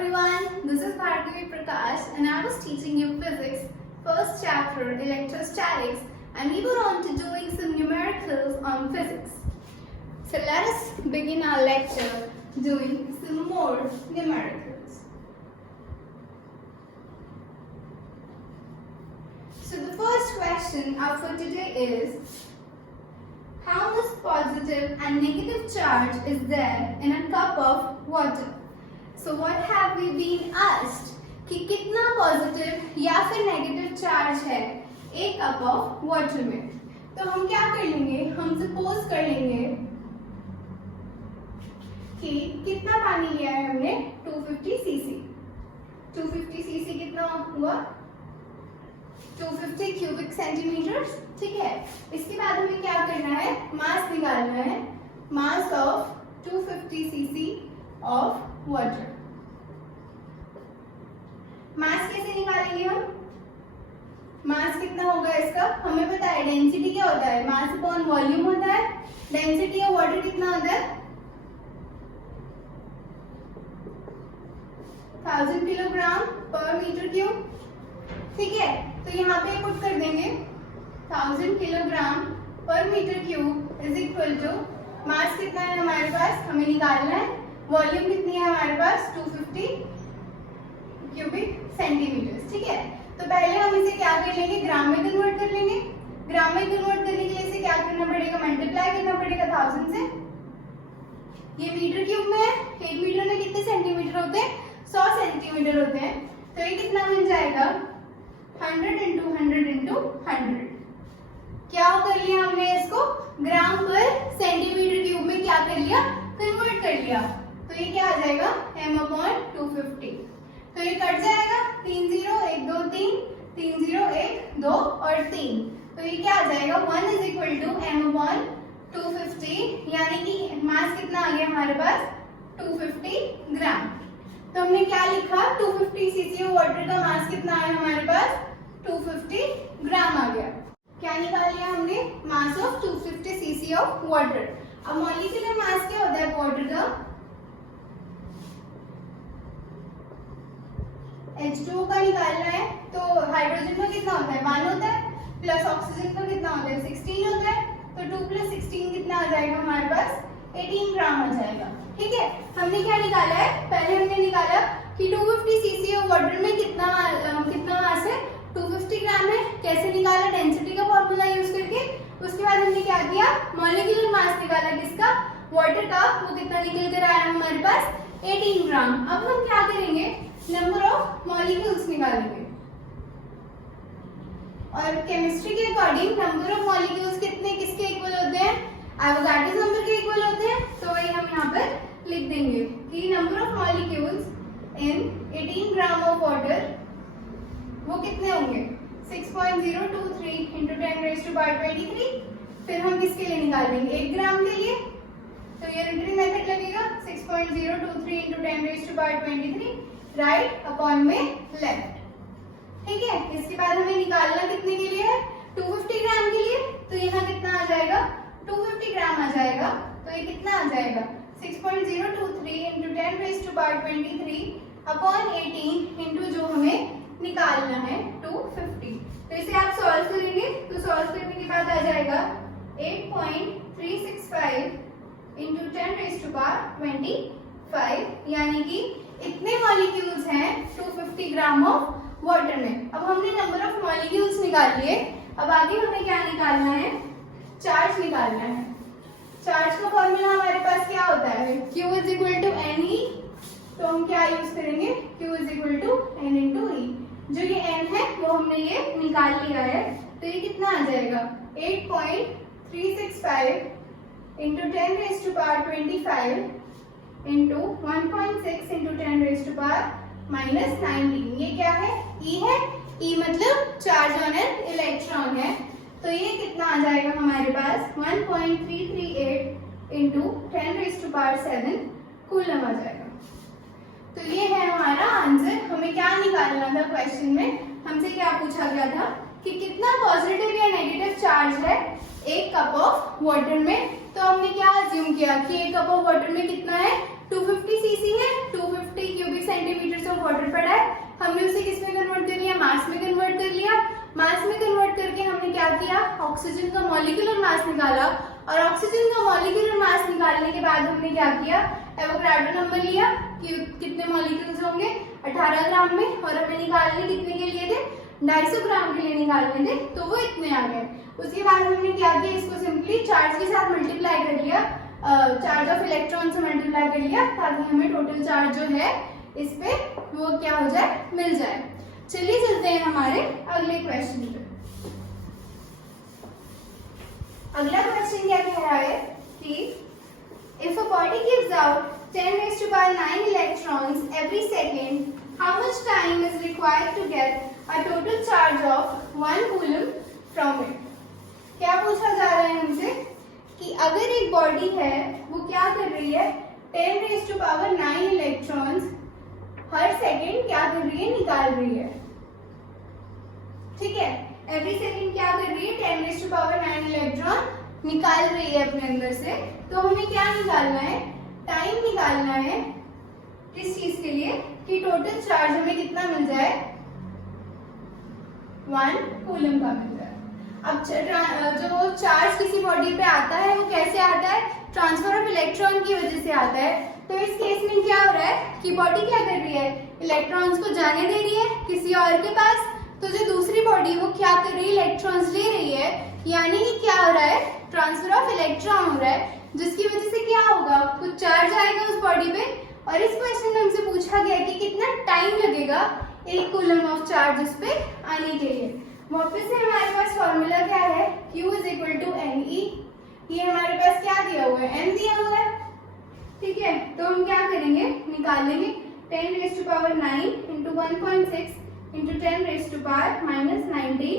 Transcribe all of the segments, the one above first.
everyone, this is Bhargavi Prakash and I was teaching you physics, first chapter electrostatics, and we were on to doing some numericals on physics. So let us begin our lecture doing some more numericals. So the first question up for today is, how much positive and negative charge is there in a cup of water? So what have we been asked कि कितना positive या फिर negative charge है एक cup of water में। तो हम क्या कर लेंगे, हम सपोज कर लेंगे कि कितना पानी लिया है हमने 250 सीसी। 250 सीसी कितना हुआ, 250 क्यूबिक सेंटीमीटर्स, ठीक है। इसके बाद हमें क्या करना है, मास निकालना है, mass of 250 cc of water. Mass कैसे निकालेंगे हम, मास कितना होगा इसका, हमें पता है डेंसिटी क्या होता है, मास अपॉन वॉल्यूम होता है। डेंसिटी ऑफ वाटर कितना होता है, 1000 किलोग्राम पर मीटर क्यूब, ठीक है। तो यहाँ पे पुट कर देंगे 1000 kilogram per metre cube is equal to mass कितना है हमारे पास, हमें निकालना है, वॉल्यूम कितनी है हमारे पास 250 क्यूबिक सेंटीमीटर, ठीक है। तो पहले हम इसे क्या कर लेंगे, ग्राम में कन्वर्ट कर लेंगे। ग्राम में कन्वर्ट करने के लिए इसे क्या करना पड़ेगा, मल्टीप्लाई करना पड़ेगा 1000 से। ये मीटर क्यूब में है, 1 मीटर में कितने सेंटीमीटर होते हैं, 100 सेंटीमीटर होते हैं। तो ये कितना बन जाएगा 100 इंटू 100 इंटू 100। क्या कर लिया हमने इसको ग्राम पर सेंटीमीटर क्यूब में क्या कर लिया, कन्वर्ट कर लिया। तो ये क्या आ जाएगा m/250। तो ये कट जाएगा, 3 0 1 2 3, 3 0 1 2 और 3। तो ये क्या आ जाएगा 1 इज इक्वल टू m/250, यानी कि मास कितना आ गया हमारे पास 250 ग्राम। तो हमने क्या लिखा, 250 सीसी ऑफ वाटर का मास कितना आया हमारे पास 250 ग्राम आ गया। क्या निकाल लिया हमने, मास ऑफ 250 सीसी ऑफ वाटर। अब मॉलिक्यूलर मास क्या होता है वाटर का, H2O का निकालना है। तो हाइड्रोजन का कितना होता है 1 होता है, प्लस ऑक्सीजन का कितना होता है 16 होता है। तो 2 + 16 कितना आ जाएगा हमारे पास 18 ग्राम आ जाएगा, ठीक है। हमने क्या निकाला है, पहले हमने निकाला कि 250 सीसी ऑफ वाटर में कितना मास है 250 ग्राम है। कैसे निकाला, डेंसिटी का फॉर्मूला यूज करके। उसके बाद हमने क्या किया, मॉलिक्यूलर मास निकाला किसका, वाटर का। वो कितना निकल कर आया हमारे पास 18 ग्राम। अब हम क्या करेंगे, नंबर ऑफ मॉलिक्यूल्स निकालेंगे। और केमिस्ट्री के अकॉर्डिंग नंबर ऑफ मॉलिक्यूल्स कितने किसके इक्वल होते हैं, एवोगाड्रो नंबर के इक्वल होते हैं। तो वही हम यहाँ पर लिख देंगे कि number of molecules in 18 gram of water वो कितने होंगे 6.023 इंटू 10⁻23। फिर हम किसके लिए निकालेंगे, 1 ग्राम के लिए। तो ये रिटर्न मेथड लगेगा 6.023 इंटू 10⁻23 राइट अपॉन में लेफ्ट, ठीक है। इसके बाद हमें निकालना कितने के लिए है 250 ग्राम के लिए। तो यहाँ कितना आ जाएगा 250 ग्राम आ जाएगा। तो ये कितना आ जाएगा 6.023 इंटू 10⁻23 अपॉन 18 इंटू जो हमें निकालना है 250। तो इसे आप सॉल्व करेंगे, तो सॉल्व करने के बाद आ जाएगा 8.365 इंटू 10⁻25, यानी कि इतने मॉलिक्यूल्स हैं 250 ग्राम ऑफ वाटर में। अब हमने नंबर ऑफ मॉलिक्यूल्स निकाल लिए। अब आगे हमें क्या निकालना है, चार्ज निकालना है। चार्ज का फॉर्मूला हमारे पास क्या होता है, Q is equal to NE। तो हम क्या यूज करेंगे, Q is equal to N into E। जो ये N है वो हमने ये निकाल लिया है। तो ये कितना आ जाएगा 8.365 इंटू 10⁻25 इंटू 1.6 इंटू 10⁻⁻19। ये क्या है, E है। E मतलब चार्ज ऑन एन इलेक्ट्रॉन है। तो ये कितना आ जाएगा हमारे पास 1.338 इंटू 10⁻7 कूलम आ जाएगा। तो ये है हमारा आंसर। हमें क्या निकालना था, क्वेश्चन में हमसे क्या पूछा गया था कि कितना पॉजिटिव या नेगेटिव चार्ज है एक कप ऑफ वाटर में। तो हमने क्या अज्यूम किया कि एक कप ऑफ वाटर में कितना है 250 सीसी है, 250 50 क्यूबिक सेंटीमीटर ऑफ वाटर पड़ा है, हमने उसे किस में कन्वर्ट कर लिया, मास में कन्वर्ट कर लिया। मास में कन्वर्ट करके हमने क्या किया, ऑक्सीजन का मॉलिक्यूलर मास निकाला, और ऑक्सीजन का मॉलिक्यूलर मास निकालने के बाद हमने क्या किया, एवोगाड्रो नंबर लिया कि कितने मॉलिक्यूल्स होंगे 18 ग्राम में, और हमें निकालने कितने के लिए थे, 250 ग्राम के लिए निकालने थे, तो वो इतने आ गए। उसके बाद हमने क्या किया, इसको सिंपली चार्ज के साथ मल्टीप्लाई कर लिया, चार्ज ऑफ इलेक्ट्रॉन से मल्टीप्लाई कर लिया, ताकि हमें टोटल चार्ज जो है इस पे वो क्या हो जाए, मिल जाए। चलिए चलते हैं हमारे अगले क्वेश्चन पे। अगला क्वेश्चन क्या कह रहा है कि if a body gives out 10⁻⁹ electrons every second, how much time is required to get a total charge of 1 coulomb from it? क्या पूछा जा रहा है हमसे कि अगर एक बॉडी है वो क्या कर रही है, 10⁻⁹ इलेक्ट्रॉन्स हर सेकेंड क्या कर रही है, निकाल रही है। ठीक है, एवरी सेकेंड क्या कर रही है, 10⁻⁹ इलेक्ट्रॉन निकाल रही है अपने अंदर से। तो हमें क्या निकालना है, टाइम निकालना है। किस चीज के लिए, कि टोटल चार्ज हमें कितना मिल जाए, 1 कूलम का मिल जाए। अब जो चार्ज किसी बॉडी पे आता है वो कैसे आता है, ट्रांसफर ऑफ इलेक्ट्रॉन की वजह से आता है। तो इस केस में क्या हो रहा है कि बॉडी क्या कर रही है, इलेक्ट्रॉन्स को जाने दे रही है किसी और के पास, तो जो दूसरी बॉडी वो क्या कर रही है, इलेक्ट्रॉन्स ले रही है, यानी कि क्या हो रहा है, ट्रांसफर ऑफ इलेक्ट्रॉन हो रहा है, जिसकी वजह से क्या होगा, कुछ चार्ज आएगा उस बॉडी पे। और इस क्वेश्चन में हमसे पूछा गया कि कितना टाइम लगेगा 1 कूलम ऑफ चार्ज उस पे आने के लिए। वापस से हमारे पास फॉर्मूला क्या है, Q = Ne। ये हमारे पास क्या दिया हुआ है, n दिया हुआ है। ठीक है, तो हम क्या करेंगे, निकालेंगे 10⁻⁹ इंटू 1.6 इंटू 10⁻⁻⁻19,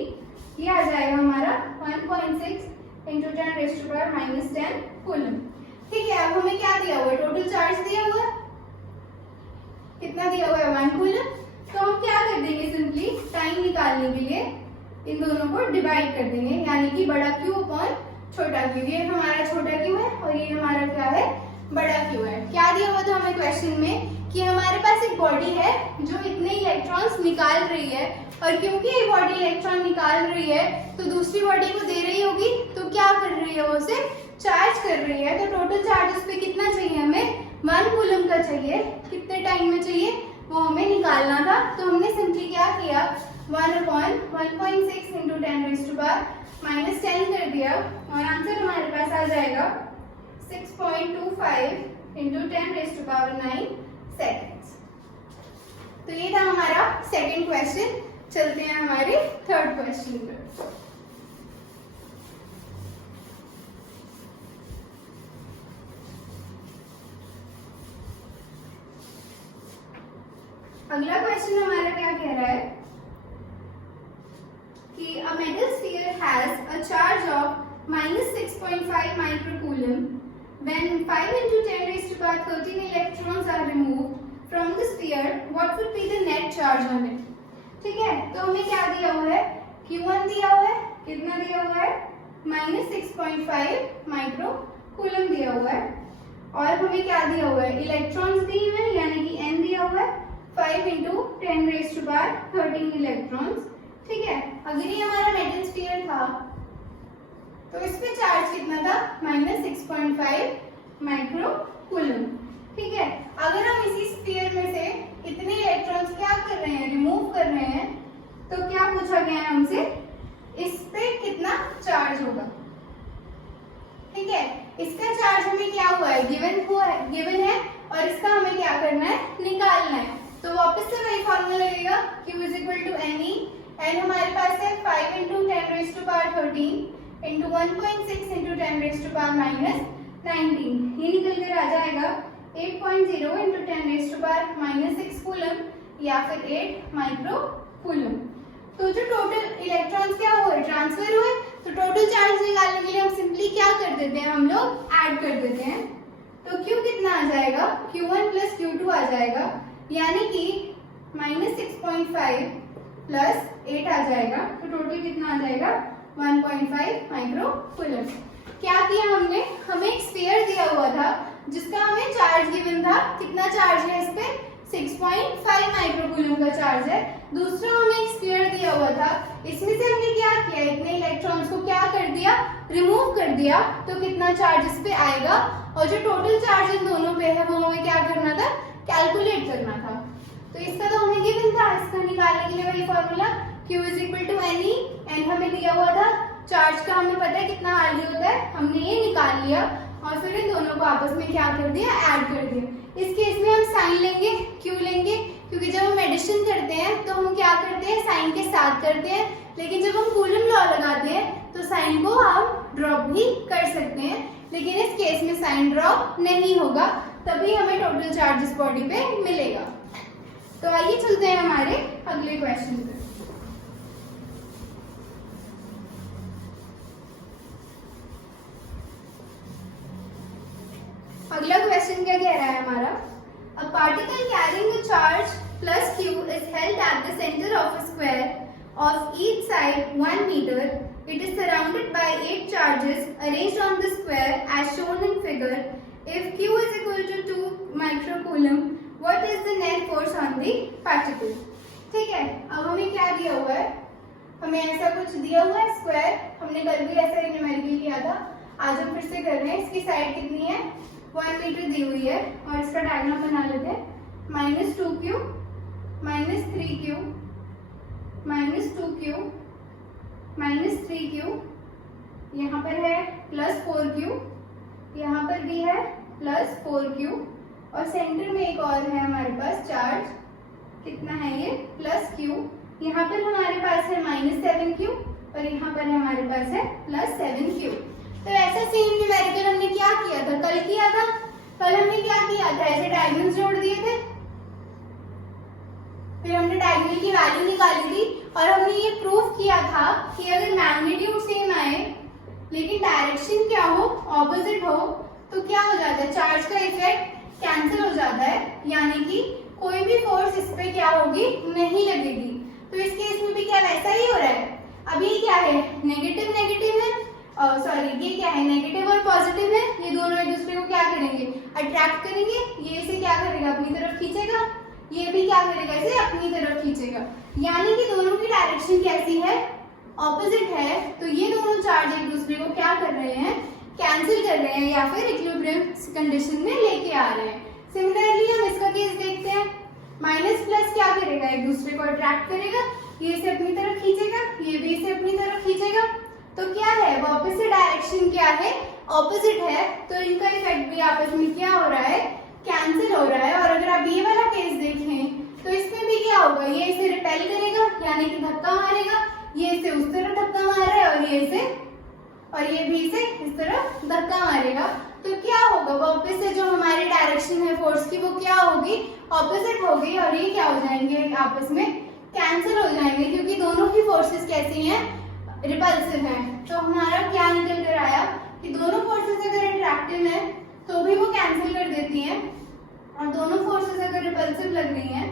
ये आ जाएगा हमारा 1.6 इंटू 10⁻⁻10 कूलम। ठीक है, अब हमें क्या दिया हुआ है, टोटल चार्ज दिया हुआ है, कितना दिया हुआ है, 1 कूलम। तो हम क्या कर देंगे, सिंपली टाइम निकालने के लिए इन दोनों को डिवाइड कर देंगे, यानी कि बड़ा Q अपॉन छोटा Q। ये हमारा छोटा Q है और ये हमारा क्या है, बड़ा Q है। क्या दिया हुआ था हमें क्वेश्चन में कि हमारे पास एक बॉडी है जो इतने इलेक्ट्रॉन्स निकाल रही है, और क्योंकि ये बॉडी इलेक्ट्रॉन निकाल रही है तो दूसरी बॉडी को दे रही होगी, तो क्या कर रही है, वो उसे चार्ज कर रही है। तो टोटल चार्ज उस पर कितना चाहिए, हमें 1 कूलम का चाहिए। कितने टाइम में चाहिए वो हमें निकालना था। तो हमने सिंपली क्या किया, 1/1.6 इंटू 10⁻⁻10 कर दिया, और आंसर हमारे पास आ जाएगा 6.25 इंटू 10⁻9 सेकेंड्स। तो ये था हमारा सेकंड क्वेश्चन। चलते हैं हमारे थर्ड क्वेश्चन पर। अगला क्वेश्चन हमारा क्या कह रहा है कि a metal sphere has a charge of -6.5 microcoulomb. When 5 into 10⁻13 electrons are removed from the sphere, what would be the net charge on it? ठीक है, तो हमें क्या दिया हुआ है, Q1 दिया हुआ है, कितना दिया हुआ है, -6.5 माइक्रोकूलम दिया हुआ है, और हमें क्या दिया हुआ है, इलेक्ट्रॉन्स दिए हुए हैं, यानी कि n दिया हुआ है 5 into 10⁻13 इलेक्ट्रॉन्स। ठीक है, अगर ये हमारा मेटल स्फीयर था तो इस पे चार्ज कितना था, -6.5 माइक्रोकूलम। ठीक है, अगर हम इसी स्फीयर में से इतने इलेक्ट्रॉन्स क्या कर रहे हैं, रिमूव कर रहे हैं, तो क्या पूछा गया है हमसे, इस पे कितना चार्ज होगा। ठीक है, इसका चार्ज हमें क्या हुआ है, गिवन है, और इसका हमें क्या करना है, निकालना है। तो वापस से वही फॉर्मूला लगेगा, Q = Ne। एन हमारे पास है 5 into 10⁻13 इंटू 1.6 इंटू 10⁻⁻19, ये निकल कर आ जाएगा 8.0 इंटू 10⁻⁻6 कूलम, या फिर 8 माइक्रोकूलम। तो जो टोटल इलेक्ट्रॉन्स क्या हुए, ट्रांसफर हुए, तो टोटल चार्ज निकालने के लिए हम सिंपली क्या कर देते हैं, हम लोग ऐड कर देते हैं। तो Q कितना आ जाएगा, Q1 प्लस Q2 आ जाएगा, यानी कि -6.5 प्लस 8 आ जाएगा, तो टोटल कितना आ जाएगा, 1.5 माइक्रोकूलम। क्या किया हमने, हमें एक स्फीयर दिया हुआ था जिसका हमें चार्ज गिवन था, कितना चार्ज है इस पे, 6.5 माइक्रोकूलम का चार्ज है। दूसरा हमें एक स्फीयर दिया हुआ था, इसमें से हमने क्या किया, इतने इलेक्ट्रॉन्स को क्या कर दिया, रिमूव कर दिया, तो कितना चार्ज इस पे आएगा, और जो टोटल चार्ज इन दोनों पे है वो हमें क्या करना था, कैलकुलेट करना था। तो इसका तो हमें गिवन था, इसका निकालने के लिए वही formula Q is equal to NE, N हमें दिया हुआ था, चार्ज का हमें पता है कितना वैल्यू होता है, हमने ये निकाल लिया और फिर इन दोनों को आपस में क्या कर दिया, ऐड कर दिया। इस केस में हम साइन लेंगे, क्यों लेंगे, क्योंकि जब हम एडिशन करते हैं तो हम क्या करते हैं, साइन के साथ करते हैं, लेकिन जब हम कूलम लॉ लगाते हैं तो साइन को हम ड्रॉप भी कर सकते हैं, लेकिन इस केस में साइन ड्रॉप नहीं होगा, तभी हमें टोटल चार्ज इस बॉडी पे मिलेगा। तो आइए चलते हैं हमारे अगले क्वेश्चन पे। अगला क्वेश्चन क्या कह रहा है हमारा, a particle carrying a charge plus Q is held at the centre of a square of each side 1 metre. It is surrounded by 8 charges arranged on the square as shown in figure. If Q is equal to 2 microcoulomb, what is the net force on the particle? ठीक है, अब हमें क्या दिया हुआ है, हमें ऐसा कुछ दिया हुआ है स्क्वायर, हमने कल भी ऐसा न्यूमेरिकल किया था, आज हम फिर से कर रहे हैं। इसकी साइड कितनी है, 1 मीटर दी हुई है, और इसका डायग्राम बना लेते हैं, -2Q, -3Q, -2Q, -3Q, यहाँ पर है +4Q, यहाँ पर भी है +4Q, और सेंटर में एक और है हमारे पास चार्ज, कितना है ये, +Q, यहाँ पर हमारे पास है -7Q, और यहाँ पर हमारे पास है +7Q। तो ऐसा सेम न्यूमेरिकल हमने क्या किया था, कल किया था। कल हमने क्या किया था, ऐसे डायगोनल्स जोड़ दिए थे, फिर हमने डायगोनल की वैल्यू निकाली थी, और हमने ये प्रूव किया था कि अगर मैग्नीट्यूड सेम आए लेकिन डायरेक्शन क्या हो, ऑपोजिट हो, तो क्या हो जाता है, चार्ज का इफेक्ट कैंसिल हो जाता है, यानी कि कोई भी फोर्स इस पे क्या होगी, नहीं लगेगी। तो इस केस में भी क्या वैसा ही हो रहा है। अब ये क्या है, नेगेटिव नेगेटिव है, सॉरी ये क्या है, नेगेटिव और पॉजिटिव है, ये दोनों एक दूसरे को क्या करेंगे, अट्रैक्ट करेंगे, ये इसे क्या करेगा, अपनी तरफ खींचेगा, ये भी क्या करेगा, इसे अपनी तरफ खींचेगा, यानी कि दोनों की डायरेक्शन कैसी है, ऑपोजिट है। तो ये दोनों चार्ज एक दूसरे को क्या कर रहे हैं, कैंसिल कर रहे हैं, या फिर इक्विलिब्रियम कंडीशन में लेके आ रहे हैं। सिमिलरली हम इसका केस देखते हैं, माइनस प्लस क्या करेगा, एक दूसरे को अट्रैक्ट करेगा, ये इसे अपनी तरफ खींचेगा, ये भी इसे अपनी तरफ खींचेगा, तो क्या है, वापस से डायरेक्शन क्या है, ऑपोजिट है, तो इनका इफेक्ट भी आपस में क्या हो रहा है, कैंसिल हो रहा है। और अगर आप ये वाला केस देखें तो इसमें भी क्या होगा, ये इसे रिपेल करेगा, यानी कि धक्का मारेगा, ये इसे उस तरफ धक्का मार रहा है, और ये इसे, और ये भी इसे इस तरफ धक्का मारेगा, तो क्या होगा, वापस से जो हमारी डायरेक्शन है फोर्स की वो क्या होगी, ऑपोजिट होगी, और ये क्या हो जाएंगे, आपस में कैंसिल हो जाएंगे, क्योंकि दोनों की फोर्सेस कैसी हैं, रिपल्सिव है। तो हमारा क्या निकल कर आया कि दोनों फोर्सेस अगर अट्रैक्टिव हैं तो भी वो कैंसिल कर देती हैं, और दोनों फोर्सेस अगर रिपल्सिव लग रही हैं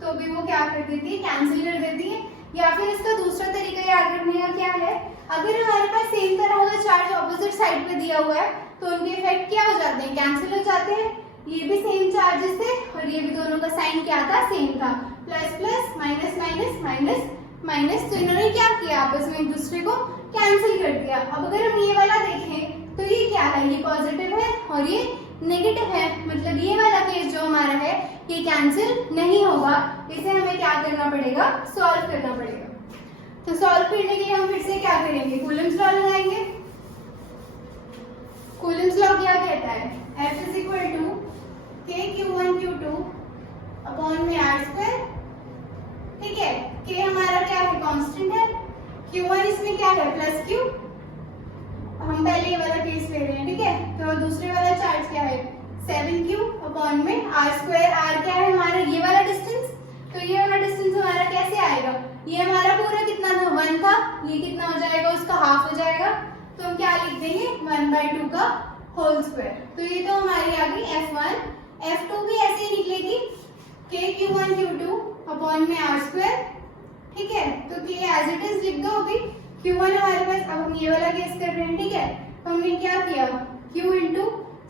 तो भी वो क्या कर देती है, कैंसिल कर देती है। या फिर इसका दूसरा तरीका याद रखने का क्या है, अगर हमारे पास सेम तरह का चार्ज ऑपोजिट साइड पे दिया हुआ है तो उनके इफेक्ट क्या हो जाते हैं, कैंसिल हो जाते हैं। ये भी सेम चार्जेस थे और ये भी दोनों का साइन क्या था, सेम था, plus plus minus minus minus minus, तो इन्होंने क्या किया, आपस में एक दूसरे को कैंसिल कर दिया। अब अगर हम ये वाला देखें तो ये क्या है, ये पॉजिटिव है और ये नेगेटिव है, मतलब ये वाला केस जो हमारा है ये कैंसिल नहीं होगा, इसे हमें क्या करना पड़ेगा, सॉल्व करना पड़ेगा। तो सॉल्व करने के लिए हम फिर से क्या करेंगे, कूलम्स लॉ लगाएंगे। कूलम्स लॉ क्या कहता है, F is equal to KQ1Q2 upon में R², ठीक है। K हमारा क्या है, कांस्टेंट है, Q1 इसमें क्या है, प्लस Q, हम पहले ये वाला केस ले रहे हैं, ठीक है। तो दूसरे वाला चार्ज क्या है, 7Q अपॉन में R², R क्या है हमारा, ये वाला डिस्टेंस, तो ये वाला डिस्टेंस हमारा कैसे आएगा, ये हमारा पूरा कितना था, 1 था, ये कितना हो जाएगा, उसका हाफ हो जाएगा, तो हम क्या लिख देंगे, 1/2 का होल स्क्वायर। तो ये तो हमारी आ गई F1, F2 भी ऐसे ही निकलेगी, KQ1Q2 अपॉन में R², ठीक है। तो K एज इट इज लिख दो अभी, Q1 हमारे पास, अब हम ये वाला केस कर रहे हैं, ठीक है। तो हमने क्या किया, Q इंटू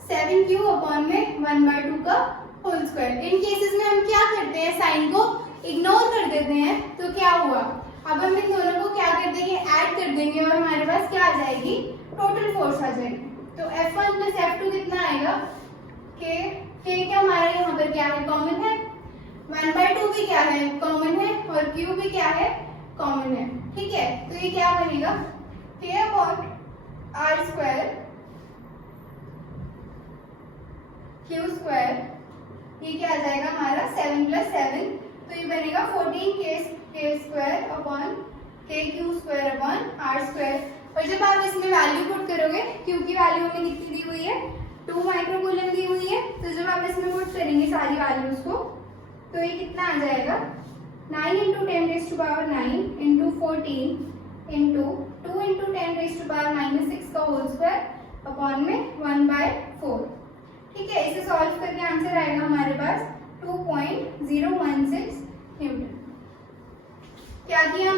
7Q अपॉन में 1/2 का होल स्क्वायर। इन केसेस में हम क्या करते हैं, साइन को इग्नोर कर देते हैं। तो क्या हुआ, अब हम इन दोनों को क्या कर देंगे, ऐड कर देंगे और हमारे पास क्या आ जाएगी, टोटल फोर्स आ जाएगी। तो F1 प्लस F2 कितना आएगा, K क्या हमारा यहाँ पर क्या है, कॉमन है, 1/2 भी क्या है, कॉमन है, और Q भी क्या है, कॉमन है। ठीक है, तो ये क्या बनेगा, K upon R square Q square, ये क्या आ जाएगा हमारा 7 + 7, तो ये बनेगा 14K square upon KQ square upon R square. और जब आप इसमें वैल्यू पुट करोगे, Q की वैल्यू हमें कितनी दी हुई है, 2 माइक्रोकूलम दी हुई है, तो जब आप इसमें पुट करेंगे सारी वैल्यूज को, तो ये कितना आ जाएगा, 9 × 10⁻⁹ इंटू 14 इंटू 2 × 10⁻⁻6 का होल स्क्वायर अपॉन में 1/4। ठीक है, इसे सॉल्व करके आंसर आएगा हमारे पास 2.016 न्यूटन। क्या किया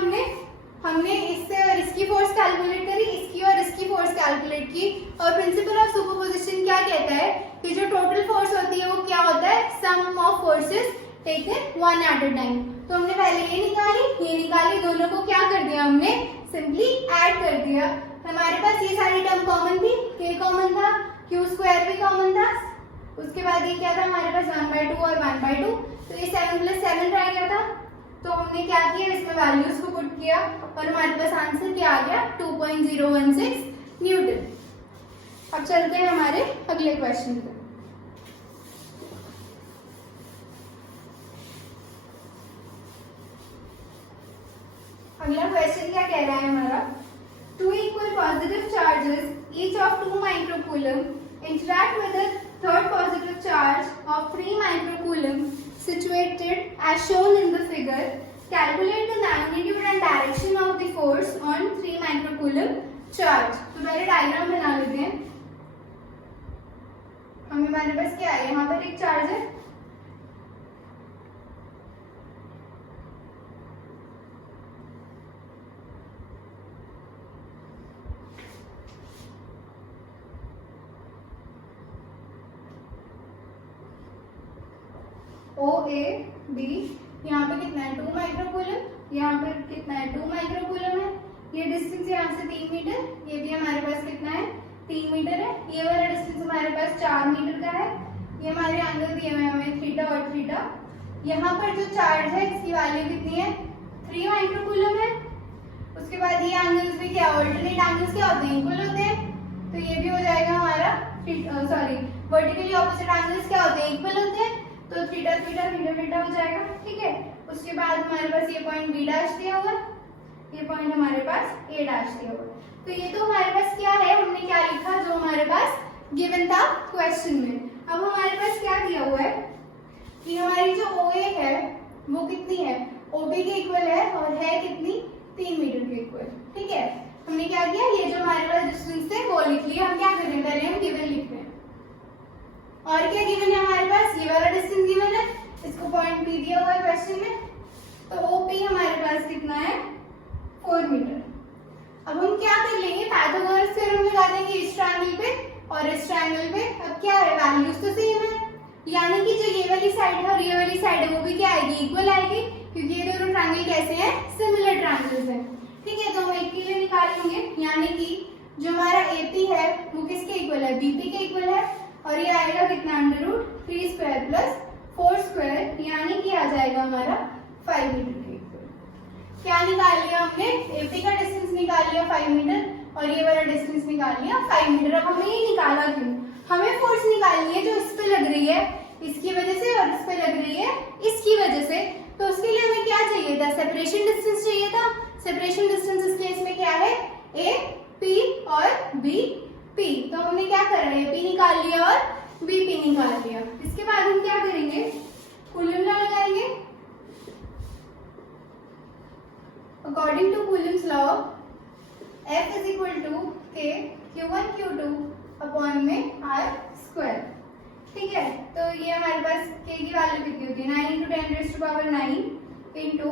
हमने इससे और इसकी फोर्स कैलकुलेट करी, इसकी और इसकी फोर्स कैलकुलेट की। और प्रिंसिपल ऑफ सुपरपोजिशन क्या कहता है कि जो टोटल फोर्स होती है वो क्या होता है, sum of forces taken one at a time. तो हमने पहले ये निकाली, दोनों को क्या कर दिया, हमने सिंपली ऐड कर दिया। हमारे पास ये सारी टर्म कॉमन थी, K कॉमन था, Q स्क्वायर भी कॉमन था, उसके बाद ये क्या था हमारे पास 1/2 और 1/2, तो ये 7 + 7 रह गया था। तो हमने क्या किया, इसमें वैल्यूज को पुट किया और हमारे पास आंसर क्या आ गया, 2.016 न्यूटन। अब चलते हैं हमारे अगले क्वेश्चन पे। अगला क्वेश्चन क्या कह रहा है हमारा, 2 equal positive charges each of 2 microcoulomb interact with a third positive charge of 3 microcoulomb situated as shown in the figure. Calculate the magnitude and direction of the force on 3 microcoulomb charge. तो पहले diagram बना लेते हैं। हमारे पास क्या है, यहाँ पर एक चार्ज है, OAB, यहाँ पे कितना है 2 माइक्रोकूलम, यहाँ पर कितना है 2 माइक्रोकूलम है। ये डिस्टेंस यहाँ से 3 मीटर, ये भी हमारे पास कितना है 3 मीटर है। ये वाला डिस्टेंस हमारे पास 4 मीटर का है। ये हमारे एंगल दिए हुए हमें थीटा और थीटा। यहाँ पर जो चार्ज है इसकी वैल्यू कितनी है, 3 माइक्रोकूलम है। उसके बाद ये एंगल्स भी क्या, ऑल्टरनेट एंगल्स क्या होते हैं, इक्वल होते हैं, तो ये भी हो जाएगा हमारा वर्टिकली ऑपोजिट एंगल्स क्या होते हैं, इक्वल होते हैं, तो थीटा थीटा थीटा थीटा हो जाएगा। ठीक है, उसके बाद हमारे पास ये पॉइंट बी डैश दिया हुआ, ये पॉइंट हमारे पास ए डैश दिया हुआ। तो ये तो हमारे पास क्या है, हमने क्या लिखा जो हमारे पास गिवन था क्वेश्चन में। अब हमारे पास क्या दिया हुआ है कि हमारी जो OA है वो कितनी है, OB के इक्वल है और है कितनी, 3 मीटर के इक्वल। ठीक है, हमने क्या किया, ये जो हमारे पास डिस्टेंस थे वो लिख लिया। हम क्या कर रहे हैं, पहले हम गिवन लिख रहे हैं। और क्या गिवन है हमारे पास, ये वाला डिस्टेंस गिवन है, इसको पॉइंट P दिया हुआ है क्वेश्चन में, तो OP हमारे पास कितना है 4 मीटर। अब हम क्या कर लेंगे, पाइथागोरस थ्योरम लगा देंगे इस ट्रायंगल पे और इस ट्रायंगल पे। अब क्या है, वैल्यूज तो सेम है, यानी कि जो ये वाली साइड है और ये वाली साइड है वो भी क्या आएगी, इक्वल आएगी, क्योंकि ये दोनों ट्रायंगल कैसे हैं, सिमिलर ट्रायंगल्स हैं। ठीक है, तो हम एक के लिए निकालेंगे, यानी कि जो हमारा AP है वो किसके इक्वल है, BP के इक्वल है, और ये आएगा कितना, √3² + 4², यानी कि आ जाएगा हमारा 5 मीटर के इक्वल। क्या निकाल लिया हमने, AP का डिस्टेंस निकाल लिया 5 मीटर और ये वाला डिस्टेंस निकाल लिया 5 मीटर। अब हमने ये निकाला क्यों, हमें फोर्स निकालनी है जो इस पे लग रही है इसकी वजह से और इस पे लग रही है इसकी वजह से। तो उसके लिए हमें क्या चाहिए था, सेपरेशन डिस्टेंस चाहिए था। सेपरेशन डिस्टेंस इस केस में क्या है, AP और BP। तो हमने क्या करा, AP निकाल लिया और BP निकाल लिया। इसके बाद हम क्या करेंगे, कूलम लॉ लगाएंगे। According to Coulomb's law F = K Q1 Q2 upon में R²। ठीक है, तो ये हमारे पास K की वैल्यू कितनी होती है, 9 × 10⁹ इंटू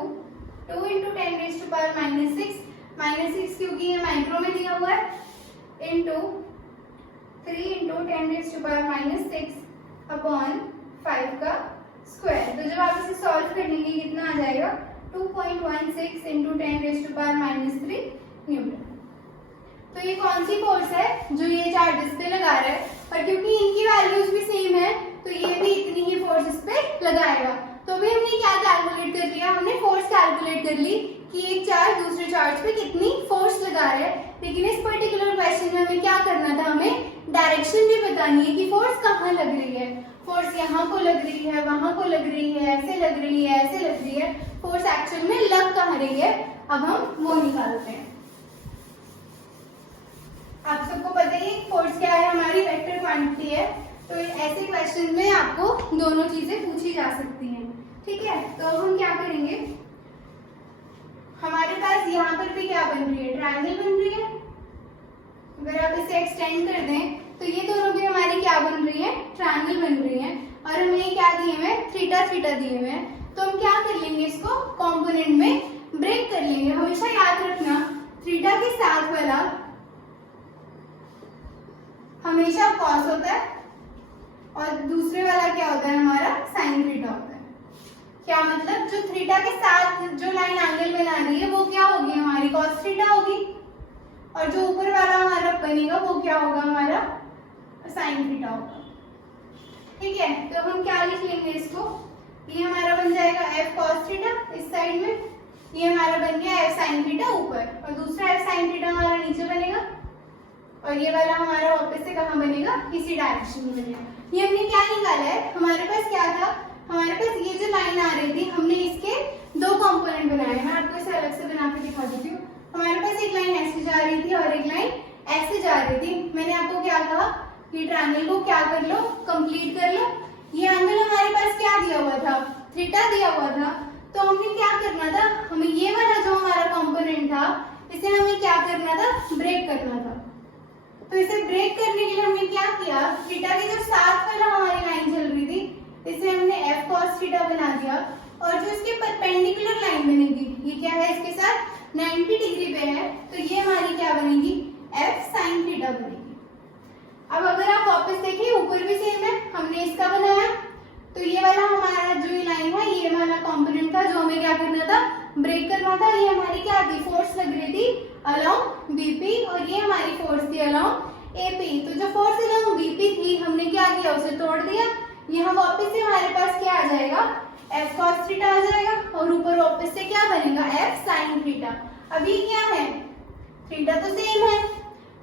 2 × 10⁻⁻6 क्योंकि ये माइक्रो में दिया हुआ है, इंटू 3 × 10⁻⁻6 अपॉन 5 का स्क्वायर। तो जब आप इसे सॉल्व कर लेंगे कितना आ जाएगा 2.16 इंटू 10⁻³ न्यूटन। तो ये कौन सी फोर्स है जो ये चार्ज इस पे लगा रहा है, और क्योंकि इनकी वैल्यूज भी सेम है तो ये भी इतनी ही फोर्स इस पे लगाएगा। तो अभी हमने क्या कैलकुलेट कर लिया, हमने फोर्स कैलकुलेट कर ली कि एक चार्ज दूसरे चार्ज पे कितनी फोर्स लगा रहा है। लेकिन इस पर्टिकुलर क्वेश्चन में हमें क्या करना था, हमें डायरेक्शन भी बतानी है कि फोर्स कहाँ लग रही है। फोर्स यहाँ को लग रही है, वहां को लग रही है, ऐसे लग रही है, ऐसे लग रही है, फोर्स एक्चुअल में लग कहाँ रही है, अब हम वो निकालते हैं। आप सबको पता ही फोर्स क्या है, हमारी वेक्टर क्वांटिटी है। तो ऐसे क्वेश्चन में आपको दोनों चीजें पूछी जा सकती हैं, ठीक है। तो अब हम क्या करेंगे, हमारे पास यहाँ पर भी क्या बन रही है, ट्रायंगल बन रही है। अगर आप इसे एक्सटेंड कर दें तो ये दोनों भी हमारी क्या बन रही है, ट्रायंगल बन रही है। और हमें क्या दिए हुए हैं, थीटा थीटा दिए हुए हैं। तो हम क्या कर लेंगे, इसको कंपोनेंट में ब्रेक कर लेंगे। हमेशा याद रखना थीटा के साथ वाला हमेशा कॉस होता है और दूसरे वाला क्या होता है, हमारा साइन थीटा होता है। क्या मतलब, जो थीटा के साथ जो लाइन एंगल बना रही है वो क्या होगी, हमारी कॉस थीटा होगी, और जो ऊपर वाला हमारा बनेगा वो क्या होगा, हमारा साइन थीटा होगा, ठीक है। तो हम क्या लिख लेंगे इसको, ये हमारा बन जाएगा f cos थीटा इस साइड में, ये हमारा बन गया f sin थीटा ऊपर, और दूसरा f sin थीटा हमारा नीचे बनेगा, और ये वाला हमारा वापस से कहाँ बनेगा, इसी डायरेक्शन में बनेगा। ये हमने क्या निकाला है, हमारे पास क्या था, हमारे पास ये जो लाइन आ रही थी हमने इसके दो कंपोनेंट बनाए। मैं आपको इसे अलग से बना के दिखा देती हूँ। हमारे पास एक लाइन ऐसे जा रही थी और एक लाइन ऐसे जा रही थी। मैंने आपको क्या कहा कि ट्रायंगल को क्या कर लो, कंप्लीट कर लो। ये एंगल हमारे पास क्या दिया हुआ था, थीटा दिया हुआ था। तो हमने क्या करना था, हमें ये वाला जो हमारा कंपोनेंट था इसे हमें क्या करना था, ब्रेक करना था। तो इसे ब्रेक करने के लिए हमने क्या किया, थीटा के जो साथ वाला हमारी लाइन चल रही थी इसे हमने f cos थीटा बना दिया, और जो इसके परपेंडिकुलर लाइन बनेगी ये क्या है, इसके साथ 90 डिग्री पे है, तो ये हमारी क्या बनेगी, f sin थीटा बनेगी। अब अगर आप वापस देखिए ऊपर भी सेम है, हमने इसका बनाया, तो ये वाला हमारा जो लाइन है ये वाला कंपोनेंट था जो हमें क्या करना था, ब्रेक करना था। ये हमारी क्या थी, फोर्स लग रही थी अलोंग बीपी, और ये हमारी फोर्स थी अलोंग एपी। तो जो फोर्स अलोंग बीपी थी हमने क्या किया, उसे तोड़ दिया। यहाँ वापस से हमारे पास क्या आ जाएगा, f cos थीटा आ जाएगा, और ऊपर वापस से क्या बनेगा, f sin थीटा। अभी क्या है, थीटा तो सेम है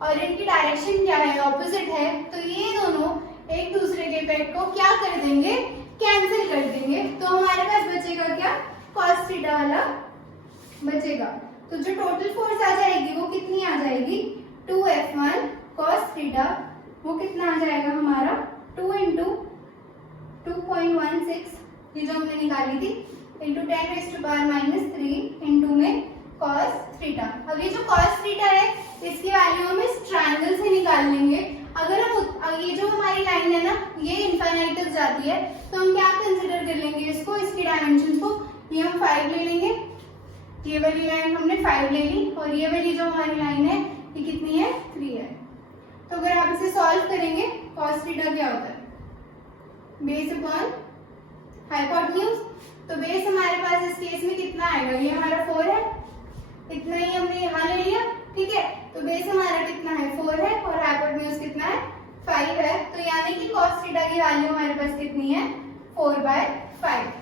और इनकी डायरेक्शन क्या है, ऑपोजिट है, तो ये दोनों एक दूसरे के इफेक्ट को क्या कर देंगे, कैंसिल कर देंगे। तो हमारे पास बचेगा क्या, cos थीटा वाला बचेगा। तो जो टोटल फोर्स आ जाएगी वो कितनी आ जाएगी, 2f1 cos थीटा, वो कितना आ जाएगा हमारा 2 इंटू 2.16, ये जो हमने निकाली थी, इंटू 10⁻³ इंटू में cos थीटा। अब ये जो cos थीटा है इसकी वैल्यू हम इस ट्रायंगल से निकाल लेंगे। अगर हम ये जो हमारी लाइन है ना ये इनफाइनाइट तक जाती है, तो हम क्या कंसीडर कर लेंगे इसको, इसकी डायमेंशन को, ये हम 5 ले लेंगे। ये वाली लाइन हमने 5 ले ली, और ये वाली जो हमारी लाइन है ये कितनी है, 3 है। तो अगर आप इसे सॉल्व करेंगे cos थीटा क्या होता है, बेस अपॉन हाइपोटेन्यूज। तो बेस हमारे पास इस केस में कितना आएगा, ये हमारा 4 है, इतना ही हमने यहाँ ले लिया, ठीक है। तो बेस हमारा कितना है, 4 है, और हाइपोटेन्यूज कितना है, 5 है। तो यानी कि cos थीटा की वैल्यू हमारे पास कितनी है, 4/5।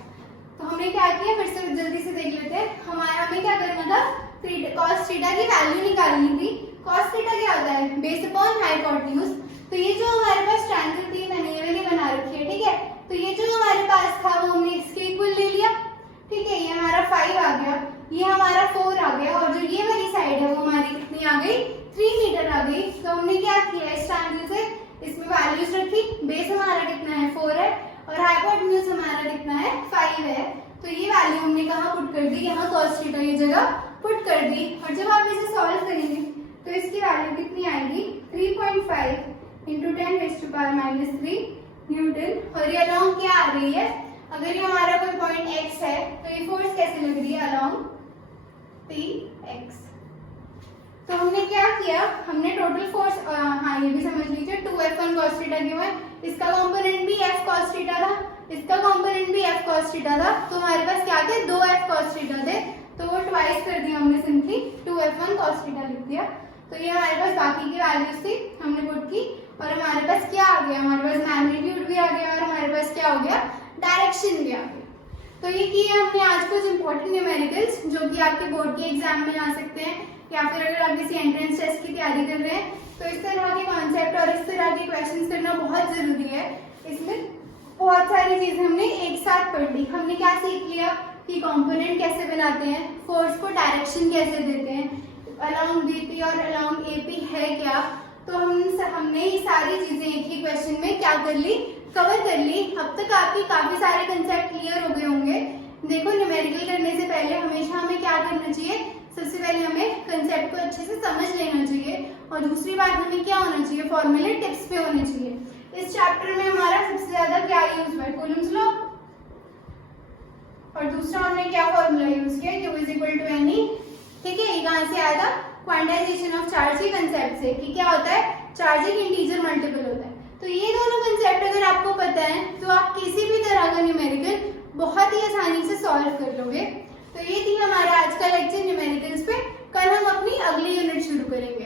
तो हमने क्या किया, फिर से जल्दी से देख लेते हैं। हमें क्या करना था, cos थीटा की वैल्यू निकालनी थी। cos थीटा क्या होता है, बेस अपॉन हाइपोटेन्यूज। तो ये जो हमारे पास ट्रायंगल थी मैंने ये वाली बना रखी है, ठीक है। तो ये जो हमारे पास था वो हमने इसके इक्वल ले लिया, ठीक है। ये हमारा 5 आ गया, ये हमारा 4 आ गया, और जो ये वाली साइड है वो हमारी कितनी आ गई, 3 मीटर आ गई। तो हमने क्या किया, इस ट्रायंगल से इसमें वैल्यूज रखी, बेस हमारा कितना है, 4 है, और हाइपोटेन्यूज हमारा कितना है, 5 है। तो ये वैल्यू हमने कहाँ पुट कर दी, यहाँ cos थीटा की जगह पुट कर दी। और जब आप इसे सॉल्व करेंगे तो इसकी वैल्यू कितनी आएगी, 3.5 इंटू 10⁻³ न्यूटन। और ये अलोंग क्या आ रही है, अगर ये हमारा कोई पॉइंट x है तो ये फोर्स कैसे लग रही है, अलोंग px। तो हमने क्या किया, हमने टोटल फोर्स, हाँ ये भी समझ लीजिए, 2f1 cos थीटा क्यों है, इसका कंपोनेंट भी f cos थीटा था, cos थीटा था, तो हमारे पास क्या थे, 2f cos थीटा थे, तो वो ट्वाइस कर दिया हमने, सिंपली 2f1 cos थीटा लिख दिया। तो ये हमारे पास बाकी की वैल्यूज थी, हमने पुट की, और हमारे पास क्या आ गया, हमारे पास मैग्नीट्यूड भी आ गया और हमारे पास क्या हो गया, डायरेक्शन भी आ गया। तो ये किए हमने आज कुछ इंपॉर्टेंट न्यूमेरिकल्स जो कि आपके बोर्ड के एग्जाम में आ सकते हैं, या फिर अगर आप किसी एंट्रेंस टेस्ट की तैयारी कर रहे हैं तो इस तरह के कॉन्सेप्ट और इस तरह के क्वेश्चंस करना बहुत जरूरी है। इसमें बहुत सारी चीजें हमने एक साथ पढ़ ली। हमने क्या सीख लिया कि कंपोनेंट कैसे बनाते हैं, फोर्स को डायरेक्शन कैसे देते हैं, अलोंग बीपी और अलोंग एपी है क्या, तो हमने ये सारी चीजें एक ही क्वेश्चन में क्या कर ली, कवर कर ली। अब तक आपके काफी सारे कंसेप्ट क्लियर हो गए होंगे। देखो, न्यूमेरिकल करने से पहले हमेशा हमें क्या करना चाहिए, सबसे पहले हमें कंसेप्ट को अच्छे से समझ लेना चाहिए, और दूसरी बात हमें क्या होना चाहिए, फॉर्मूले टिप्स पे होने चाहिए। इस चैप्टर में हमारा सबसे ज्यादा क्या यूज हुआ है, कूलम्स लॉ, और दूसरा हमने क्या फॉर्मूला यूज किया, Q is equal to N E. ठीक है, ये कहाँ से आया था, क्वांटाइजेशन ऑफ चार्ज के कंसेप्ट से, कि क्या होता है, चार्ज एक इंटीजर मल्टीपल होता है। तो ये दोनों कंसेप्ट अगर आपको पता है तो आप किसी भी तरह का न्यूमेरिकल बहुत ही आसानी से सॉल्व कर लोगे। तो ये थी हमारा आज का लेक्चर न्यूमेरिकल्स पे। कल हम अपनी अगली यूनिट शुरू करेंगे।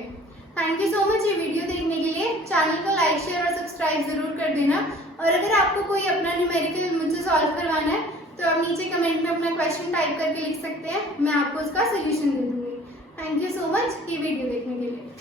थैंक यू सो मच ये वीडियो देखने के लिए। चैनल को लाइक, शेयर और सब्सक्राइब जरूर कर देना। और अगर आपको कोई अपना न्यूमेरिकल मुझसे सॉल्व करवाना है तो आप नीचे कमेंट में अपना क्वेश्चन टाइप करके लिख सकते हैं, मैं आपको उसका सोल्यूशन दे दूंगी। थैंक यू सो मच ये वीडियो देखने के लिए।